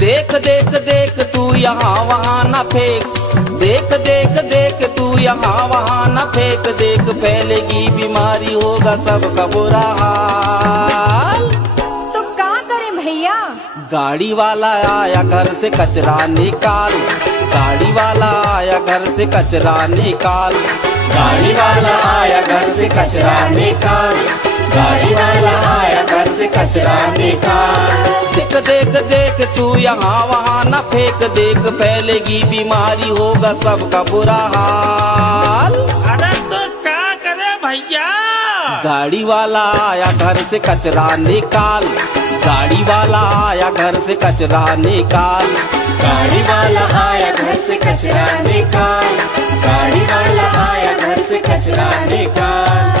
देख देख देख तू यहाँ वहाँ न फेंक, देख देख देख तू यहाँ वहाँ न फेंक, देख फैलेगी बीमारी होगा सबका बुरा हाल। तो क्या करें भैया? गाड़ी वाला आया घर से कचरा निकाल, गाड़ी वाला आया घर से कचरा निकाल, गाड़ी वाला आया घर से कचरा निकाल, गाड़ी वाला आया घर से कचरा निकाल। देख देख देख तू यहाँ वहाँ न फेंक, देख फैलेगी बीमारी होगा सबका बुरा हाल। अरे तो क्या करे भैया? गाड़ी वाला आया घर से कचरा निकाल, गाड़ी वाला आया घर से कचरा निकाल, गाड़ी वाला आया घर से कचरा निकाल, गाड़ी वाला आया घर से कचरा निकाल।